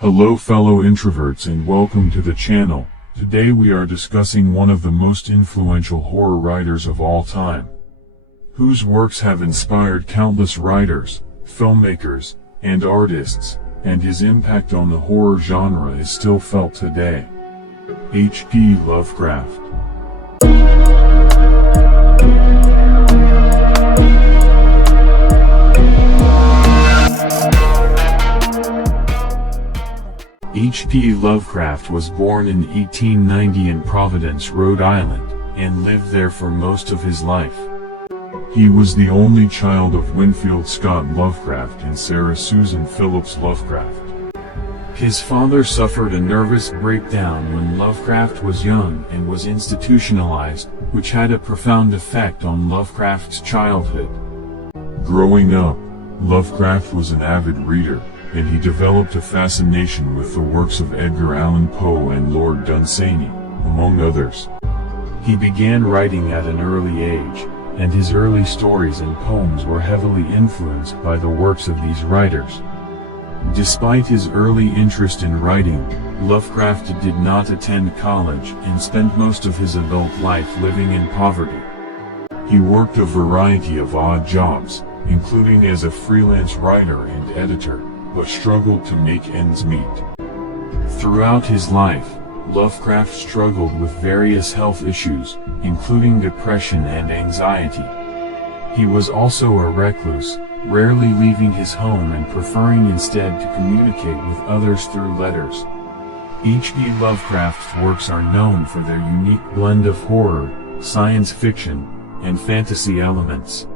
Hello fellow introverts and welcome to the channel. Today we are discussing one of the most influential horror writers of all time, whose works have inspired countless writers, filmmakers, and artists, and his impact on the horror genre is still felt today. H.P. Lovecraft. H.P. Lovecraft was born in 1890 in Providence, Rhode Island, and lived there for most of his life. He was the only child of Winfield Scott Lovecraft and Sarah Susan Phillips Lovecraft. His father suffered a nervous breakdown when Lovecraft was young and was institutionalized, which had a profound effect on Lovecraft's childhood. Growing up, Lovecraft was an avid reader, and he developed a fascination with the works of Edgar Allan Poe and Lord Dunsany, among others. He began writing at an early age, and his early stories and poems were heavily influenced by the works of these writers. Despite his early interest in writing, Lovecraft did not attend college and spent most of his adult life living in poverty. He worked a variety of odd jobs, including as a freelance writer and editor, but struggled to make ends meet. Throughout his life, Lovecraft struggled with various health issues, including depression and anxiety. He was also a recluse, rarely leaving his home and preferring instead to communicate with others through letters. H.P. Lovecraft's works are known for their unique blend of horror, science fiction, and fantasy elements.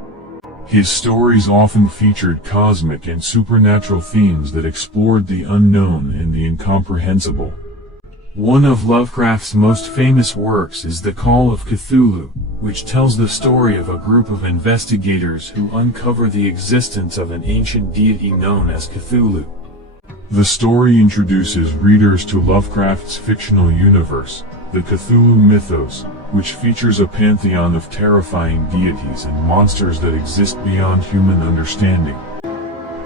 His stories often featured cosmic and supernatural themes that explored the unknown and the incomprehensible. One of Lovecraft's most famous works is The Call of Cthulhu, which tells the story of a group of investigators who uncover the existence of an ancient deity known as Cthulhu. The story introduces readers to Lovecraft's fictional universe, the Cthulhu mythos, which features a pantheon of terrifying deities and monsters that exist beyond human understanding.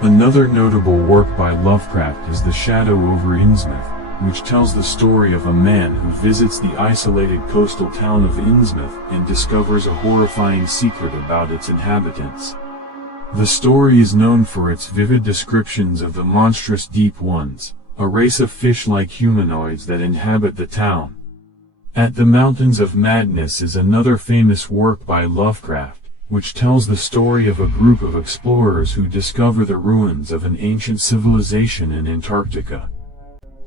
Another notable work by Lovecraft is The Shadow over Innsmouth, which tells the story of a man who visits the isolated coastal town of Innsmouth and discovers a horrifying secret about its inhabitants. The story is known for its vivid descriptions of the monstrous Deep Ones, a race of fish-like humanoids that inhabit the town. At the Mountains of Madness is another famous work by Lovecraft, which tells the story of a group of explorers who discover the ruins of an ancient civilization in Antarctica.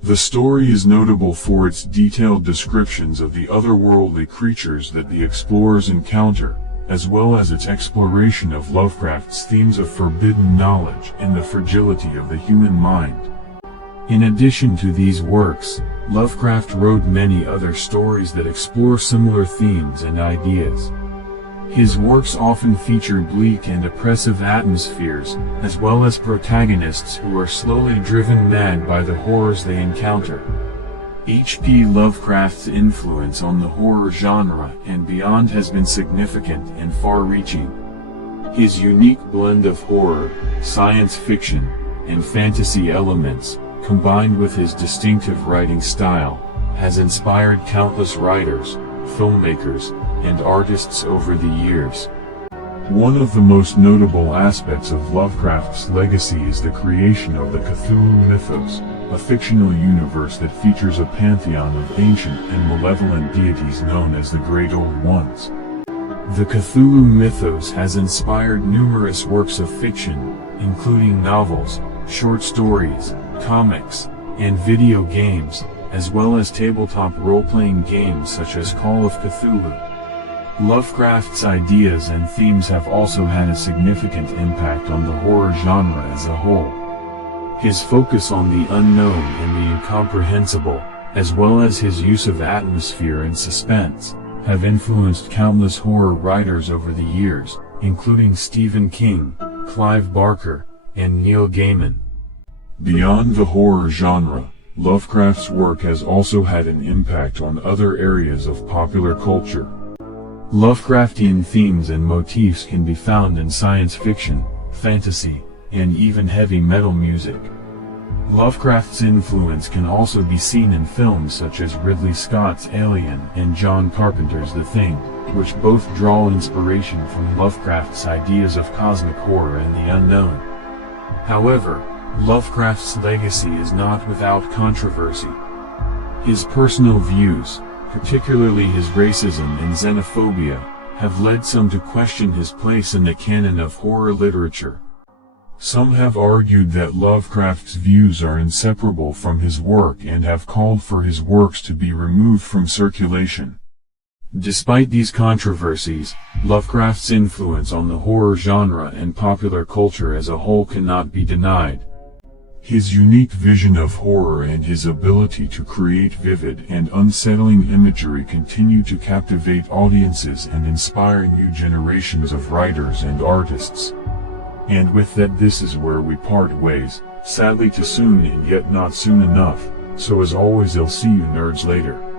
The story is notable for its detailed descriptions of the otherworldly creatures that the explorers encounter, as well as its exploration of Lovecraft's themes of forbidden knowledge and the fragility of the human mind. In addition to these works, Lovecraft wrote many other stories that explore similar themes and ideas. His works often feature bleak and oppressive atmospheres, as well as protagonists who are slowly driven mad by the horrors they encounter. H.P. Lovecraft's influence on the horror genre and beyond has been significant and far-reaching. His unique blend of horror, science fiction, and fantasy elements, combined with his distinctive writing style, has inspired countless writers, filmmakers, and artists over the years. One of the most notable aspects of Lovecraft's legacy is the creation of the Cthulhu mythos, a fictional universe that features a pantheon of ancient and malevolent deities known as the Great Old Ones. The Cthulhu mythos has inspired numerous works of fiction, including novels, short stories, comics, and video games, as well as tabletop role-playing games such as Call of Cthulhu. Lovecraft's ideas and themes have also had a significant impact on the horror genre as a whole. His focus on the unknown and the incomprehensible, as well as his use of atmosphere and suspense, have influenced countless horror writers over the years, including Stephen King, Clive Barker, and Neil Gaiman. Beyond the horror genre, Lovecraft's work has also had an impact on other areas of popular culture. Lovecraftian themes and motifs can be found in science fiction, fantasy, and even heavy metal music. Lovecraft's influence can also be seen in films such as Ridley Scott's Alien and John Carpenter's The Thing, which both draw inspiration from Lovecraft's ideas of cosmic horror and the unknown. However, Lovecraft's legacy is not without controversy. His personal views, particularly his racism and xenophobia, have led some to question his place in the canon of horror literature. Some have argued that Lovecraft's views are inseparable from his work and have called for his works to be removed from circulation. Despite these controversies, Lovecraft's influence on the horror genre and popular culture as a whole cannot be denied. His unique vision of horror and his ability to create vivid and unsettling imagery continue to captivate audiences and inspire new generations of writers and artists. And with that, this is where we part ways, sadly too soon and yet not soon enough, so as always I'll see you nerds later.